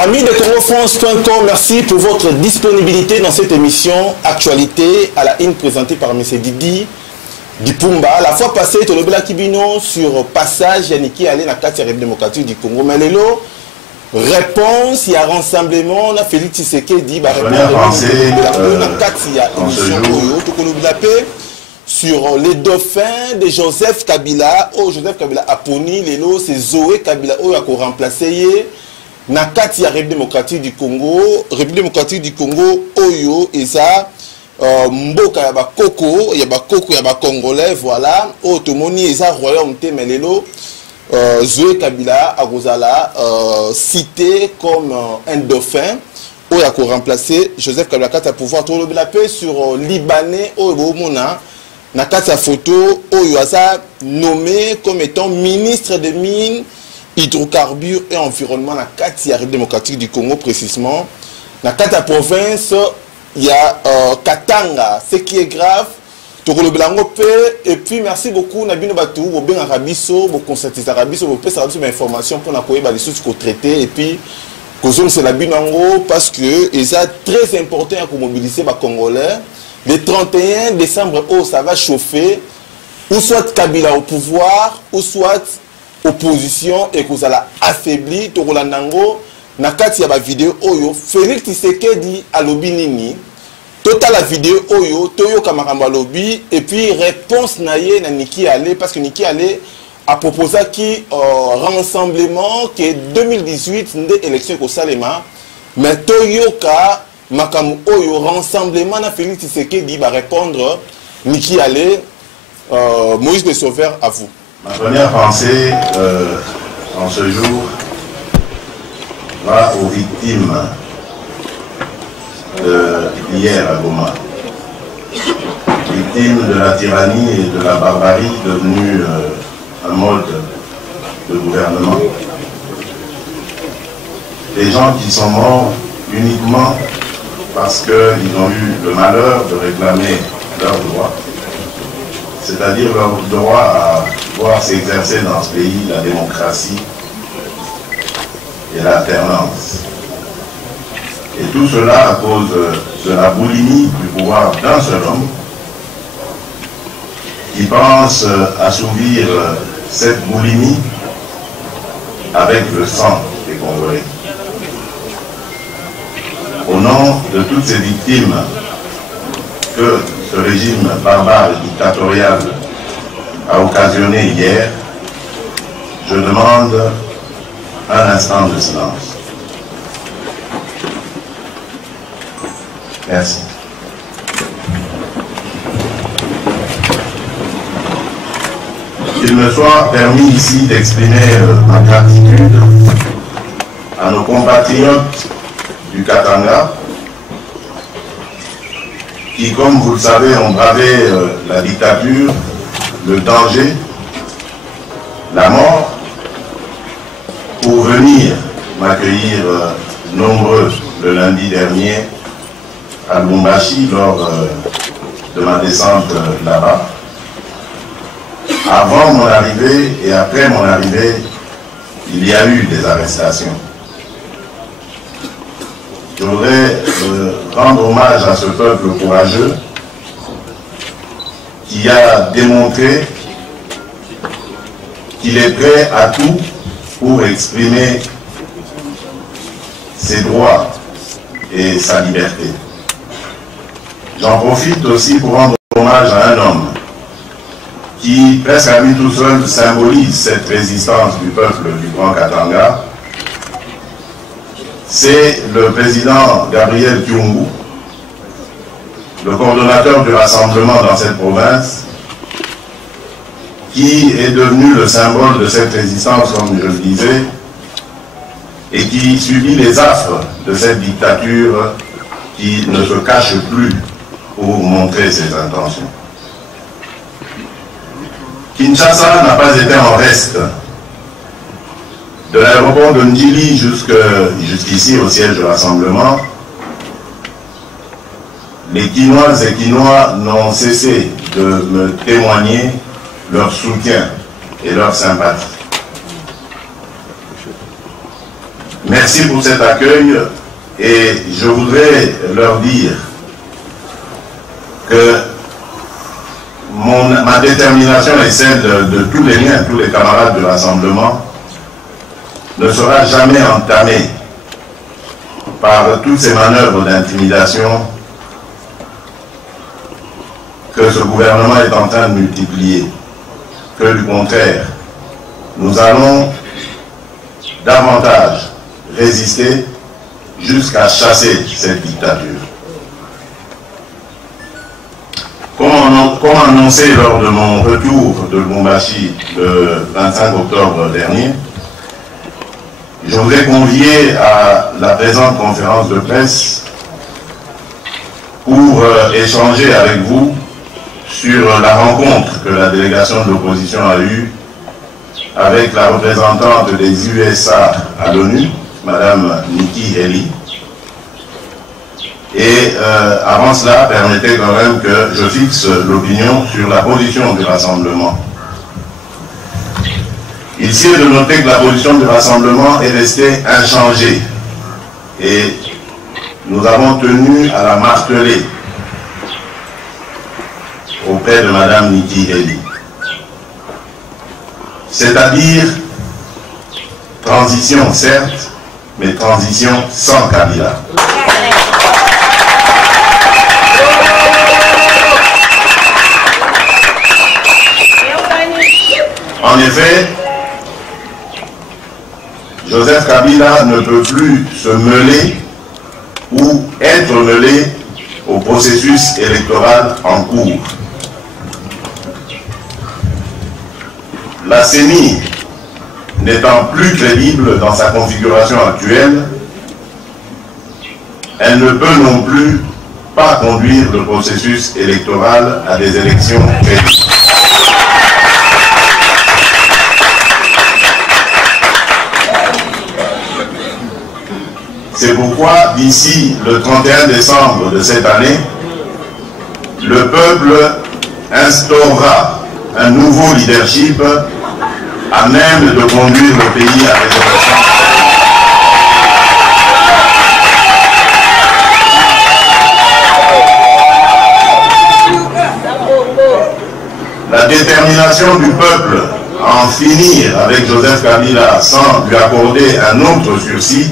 Amis de CongoFrance.com, merci pour votre disponibilité dans cette émission Actualité à la une présentée par M. Didi Dipumba. La fois passée, tu as Kibino sur passage Yannick allé dans la carte démocratique du Congo. Mais lelo, réponse, il y a rassemblement, on a Félix Tshisekedi, sur les dauphins de Joseph Kabila. Oh, Joseph Kabila a poni, lelo, c'est Zoé Kabila, oh, il a remplacé. Na kati ya République démocratique du Congo, Oyo, Eza, Mboka ya bakoko, ya bakongolais, voilà. Otomoni, Eza, royaume Temelelo, Zoé Kabila, Agozala, cité comme un dauphin, Oyo a remplacé Joseph Kabila, kati ya pouvoir, tout le paix sur Libanais, Oyo Mona, na kati ya photo, Oyo Eza, nommé comme étant ministre des Mines, hydrocarbures et environnement dans la République démocratique du Congo précisément. Dans la province, il y a Katanga, ce qui est grave. Et puis merci beaucoup Nabino Batou, vous bien Arabiso, vous conscientisez Arabiso, vous pouvez savoir des informations pour les choses qu'on traite et puis c'est la binango parce que c'est très important à mobiliser les Congolais. Le 31 décembre, ça va chauffer, ou soit Kabila au pouvoir, ou soit opposition et que vous allez affaiblir tout le nango na kati ya ba vidéo oyo Félix Tshisekedi alobi nini total la vidéo oyo toyo kamaramba lobby et puis réponse naie na Niki Ale parce que Niki Ale a proposé qui rassemblement que 2018 ndé élection ko salema mais toyo ka makamu oyo rassemblement na Félix Tshisekedi va répondre Niki Ale. Moïse Le Sauveur, à vous. Ma première pensée en ce jour va aux victimes d'hier à Goma. Victimes de la tyrannie et de la barbarie devenue un mode de gouvernement. Des gens qui sont morts uniquement parce qu'ils ont eu le malheur de réclamer leurs droits, c'est-à-dire leur droit à pouvoir s'exercer dans ce pays la démocratie et l'alternance. Et tout cela à cause de la boulimie du pouvoir d'un seul homme qui pense assouvir cette boulimie avec le sang des Congolais. Au nom de toutes ces victimes que ce régime barbare et dictatorial a occasionné hier, je demande un instant de silence. Merci. Qu'il me soit permis ici d'exprimer ma gratitude à nos compatriotes du Katanga qui, comme vous le savez, ont bravé la dictature, le danger, la mort, pour venir m'accueillir nombreux le lundi dernier à Lubumbashi lors de ma descente là-bas. Avant mon arrivée et après mon arrivée, il y a eu des arrestations. Je voudrais rendre hommage à ce peuple courageux qui a démontré qu'il est prêt à tout pour exprimer ses droits et sa liberté. J'en profite aussi pour rendre hommage à un homme qui, presque à lui tout seul, symbolise cette résistance du peuple du Grand Katanga. C'est le président Gabriel Kyungu, le coordonnateur du rassemblement dans cette province, qui est devenu le symbole de cette résistance, comme je le disais, et qui subit les affres de cette dictature qui ne se cache plus pour montrer ses intentions. Kinshasa n'a pas été en reste. De l'aéroport de Ndili jusqu'ici au siège de rassemblement, les Quinoises et Quinois n'ont cessé de me témoigner leur soutien et leur sympathie. merci pour cet accueil et je voudrais leur dire que ma détermination et celle de tous les miens, tous les camarades de Rassemblement, ne sera jamais entamée par toutes ces manœuvres d'intimidation que ce gouvernement est en train de multiplier. Que du contraire, nous allons davantage résister jusqu'à chasser cette dictature. Comme annoncé lors de mon retour de Lubumbashi le 25 octobre dernier, je voudrais convier à la présente conférence de presse pour échanger avec vous sur la rencontre que la délégation de l'opposition a eue avec la représentante des USA à l'ONU, Madame Nikki Haley. Et avant cela, permettez quand même que je fixe l'opinion sur la position du Rassemblement. Il est de noter que la position du Rassemblement est restée inchangée et nous avons tenu à la marteler auprès de Madame Nikki Haley. C'est-à-dire transition certes, mais transition sans Kabila. En effet, Joseph Kabila ne peut plus se mêler ou être mêlé au processus électoral en cours. La CENI n'étant plus crédible dans sa configuration actuelle, elle ne peut non plus pas conduire le processus électoral à des élections crédibles. C'est pourquoi, d'ici le 31 décembre de cette année, le peuple instaurera un nouveau leadership à même de conduire le pays à résurrection. La détermination du peuple à en finir avec Joseph Kabila sans lui accorder un autre sursis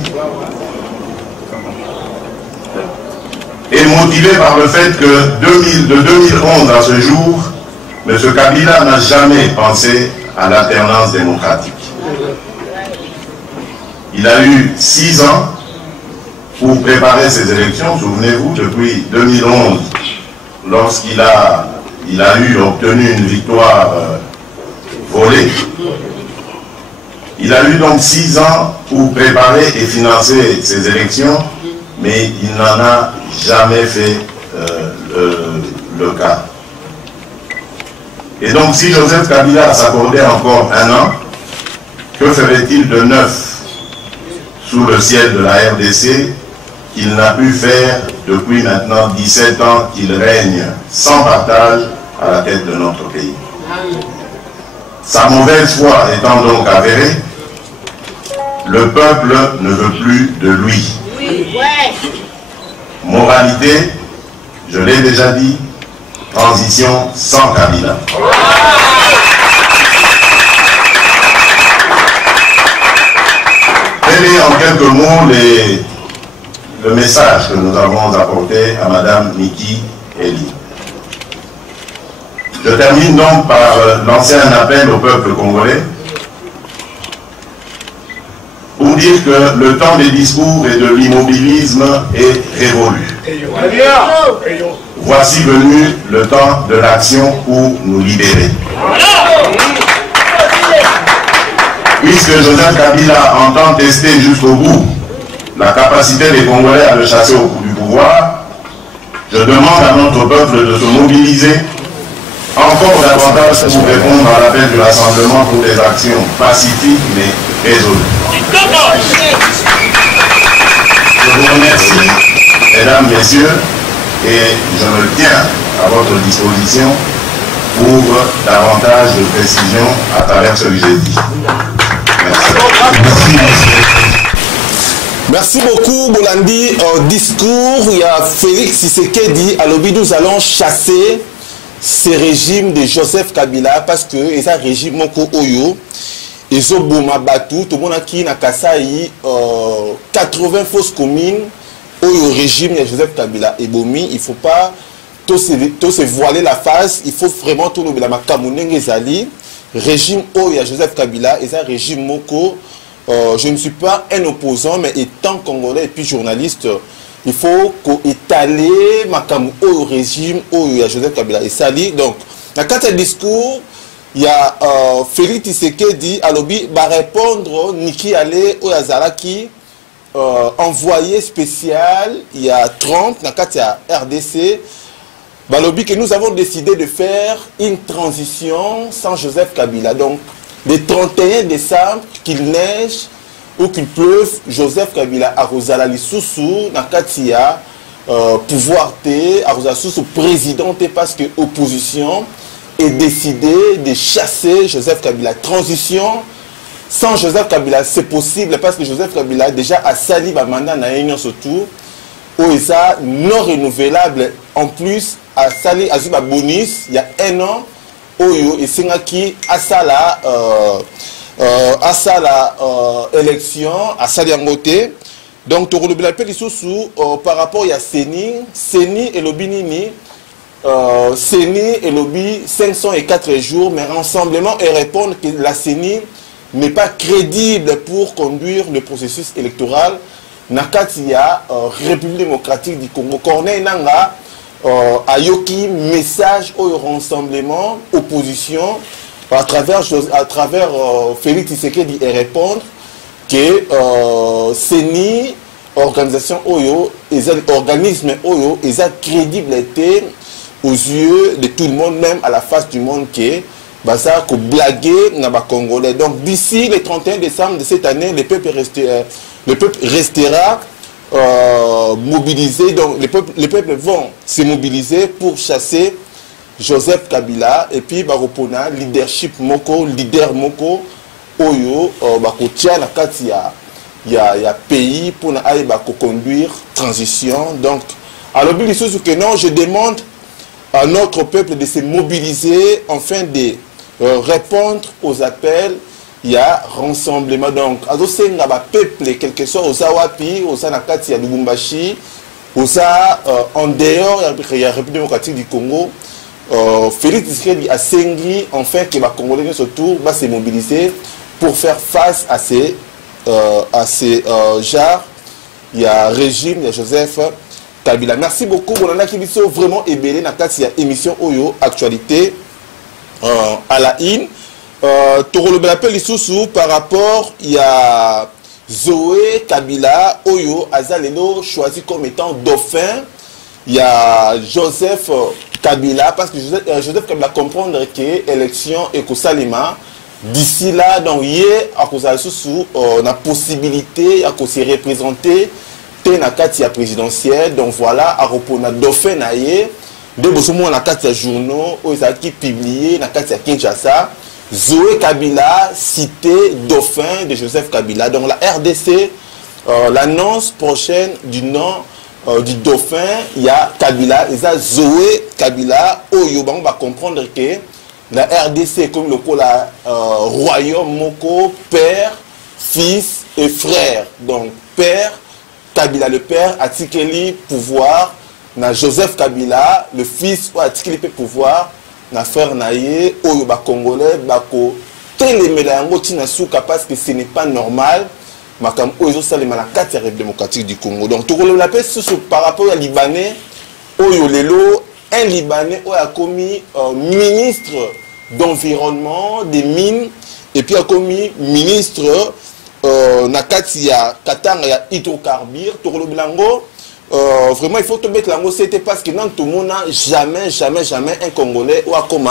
est motivé par le fait que de 2011 à ce jour, M. Kabila n'a jamais pensé à l'alternance démocratique. Il a eu 6 ans pour préparer ces élections. Souvenez-vous, depuis 2011, lorsqu'il a obtenu une victoire volée, il a eu donc 6 ans pour préparer et financer ces élections, mais il n'en a jamais fait le cas. Et donc si Joseph Kabila s'accordait encore 1 an, que ferait-il de neuf sous le ciel de la RDC qu'il n'a pu faire depuis maintenant 17 ans qu'il règne sans partage à la tête de notre pays? Sa mauvaise foi étant donc avérée, le peuple ne veut plus de lui. Moralité, je l'ai déjà dit, transition sans Kabila. Tel est en quelques mots le message que nous avons apporté à Madame Nikki Haley. Je termine donc par lancer un appel au peuple congolais pour dire que le temps des discours et de l'immobilisme est révolu. Voici venu le temps de l'action pour nous libérer. Puisque Joseph Kabila entend tester jusqu'au bout la capacité des Congolais à le chasser au bout du pouvoir, je demande à notre peuple de se mobiliser encore davantage pour répondre à l'appel du Rassemblement pour des actions pacifiques mais résolues. Je vous remercie, mesdames, messieurs, et je me tiens à votre disposition pour davantage de précisions à travers ce que j'ai dit. Merci. Merci. Merci beaucoup, Bolandi. Discours, il y a Félix Tshisekedi. Alors, nous allons chasser ce régime de Joseph Kabila parce que c'est un régime Moko Oyo. Et Zoboma Batou, tout le monde qui n'a qu'à ça, 80 fausses communes au régime de Joseph Kabila. Et Bomi, il ne faut pas tout se voiler la face, il faut vraiment tout le monde. Régime Oyo Joseph Kabila, et ça, régime Moko. Je ne suis pas un opposant, mais étant congolais et puis journaliste, il faut étaler au régime où il y a Joseph Kabila. Et ça dit, donc, dans le discours, il y a Félix Tshisekedi Alobi va répondre Niki Ale au Yazalaki, envoyé spécial, il y a 30, dans le RDC, Balobi que nous avons décidé de faire une transition sans Joseph Kabila. Donc, le 31 décembre, qu'il neige ou qu'il pleuve, Joseph Kabila a Rosala Lissousou, Nakatia, pouvoir T, a Rosala Lissousou, président T, parce que l'opposition est décidée de chasser Joseph Kabila. Transition sans Joseph Kabila, c'est possible parce que Joseph Kabila déjà a sali le mandat dans l'Union surtout, où il est non renouvelable. En plus, a sali Azuba bonus il y a un an. Oyo et Singaki Asala élection à Saliangote. Donc tu le appel sous par rapport à Seni et Lobinini Seni et Lobi 504 jours mais rassemblement et répondre que la Seni n'est pas crédible pour conduire le processus électoral. Nakatia République démocratique du Congo Corneille Nanga Ayoki message au rassemblement opposition à travers Félix Tshisekedi et répondre que CENI organisation Oyo et organisme Oyo et sa crédibilité aux yeux de tout le monde, même à la face du monde qui ça que blaguer n'a pas congolais. Donc d'ici le 31 décembre de cette année, le peuple restera mobilisés, donc les peuples vont se mobiliser pour chasser Joseph Kabila et puis Baropona, leadership Moko, leader Moko, Oyo, Bakotia, la Katia, il y a pays pour conduire transition. Donc, alors, que non, je demande à notre peuple de se mobiliser afin de répondre aux appels. Il y a rassemblement. Donc, peuple, quel que soit aux Awapi, aux Anakati, à Lubumbashi, aux en dehors, il y a la République démocratique du Congo. Félix Tshisekedi a Sengi, enfin, que les Congolais surtout va se mobiliser pour faire face à ces genres. Il y a régime, il y a Joseph Kabila. Merci beaucoup. On a qui sont vraiment ébélés dans la émission Oyo, actualité à la IN. Torolo appel Isusu par rapport il y a Zoé Kabila Oyo Azalelo choisi comme étant dauphin. Il y a Joseph Kabila parce que Joseph Kabila comprendre que élection et que Salima d'ici là donc hier à cause de Isusu la possibilité à se représenter na katia présidentielle. Donc voilà à repona dauphin naie de bosomo na katia journaux aux qui publié na katia Kinshasa. Zoé Kabila, cité dauphin de Joseph Kabila. Donc la RDC, l'annonce prochaine du nom du dauphin, il y a Kabila, et ça Zoé Kabila, on va comprendre que la RDC est comme le royaume Moko, père, fils et frère. Donc père, Kabila le père, Atikeli pouvoir, na Joseph Kabila, le fils, Atikeli pouvoir. Na frère naïe, oyo ba congolais, bako télémela yango tina souka parce que ce n'est pas normal. Makam oyo salima na carte démocratique du Congo. Donc tout le l'appel par rapport à Libanais, oyo lelo un Libanais a commis ministre d'environnement, des mines et puis a commis ministre na katia katanga ya hydrocarbures, tout le blanco. Vraiment il faut te mettre la mot c'était parce que dans tout le monde jamais un Congolais ou comme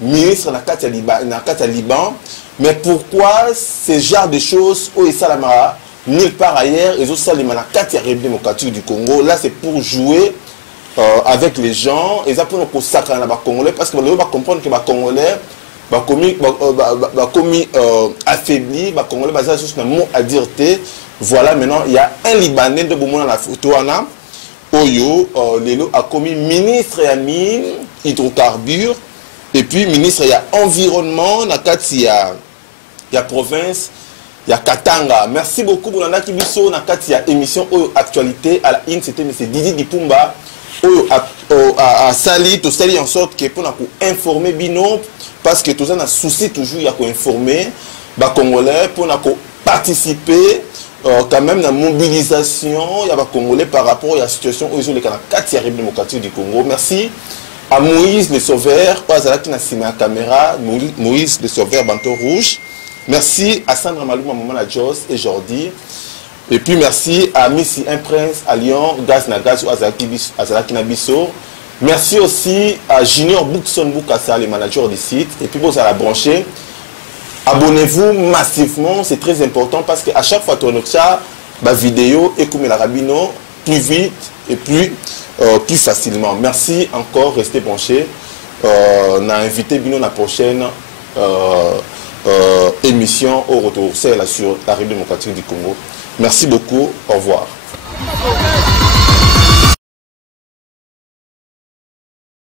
ministre na Kata Liban. Mais pourquoi ce genre de choses au Salamara nulle part ailleurs et aussi la Kata démocratique du Congo? Là c'est pour jouer avec les gens et ça pour nous consacrer à la Congolais parce que nous va comprendre que les Congolais commis affaibli, Congolais, ça juste un mot à dire. Voilà, maintenant, il y a un Libanais de Boumou dans la photo. Oyo, Lelo a commis ministre et mine, hydrocarbures, et puis ministre il y a environnement, il y a province, il y a Katanga. Merci beaucoup pour l'année qui biso, il y a émission actualité à la IN, c'était M. Didi Dipumba, à Sali, tout ça en sorte que pour informer Bino, parce que tout ça a souci toujours, il y a qu'on informer, Congolais, pour participer. Quand même la mobilisation, il y a des Congolais par rapport à la situation où ils ont les 4 République démocratique du Congo. Merci à Moïse le Sauveur, qui a la caméra, Moïse le Sauveur, Banteau Rouge. Merci à Sandra Malou, Maman Jos et Jordi. Et puis merci à Missy Imprince, à Lyon, Gaz Nagas ou Azalaki Nabiso. Merci aussi à Junior Boukson Boukassa, les managers du site. Et puis vous allez la brancher. Abonnez-vous massivement, c'est très important parce qu'à chaque fois que tu as une vidéo et comme la rabino, plus vite et plus facilement. Merci encore, restez branchés. On a invité Bino la prochaine émission au retour. C'est là sur la République démocratique du Congo. Merci beaucoup, au revoir.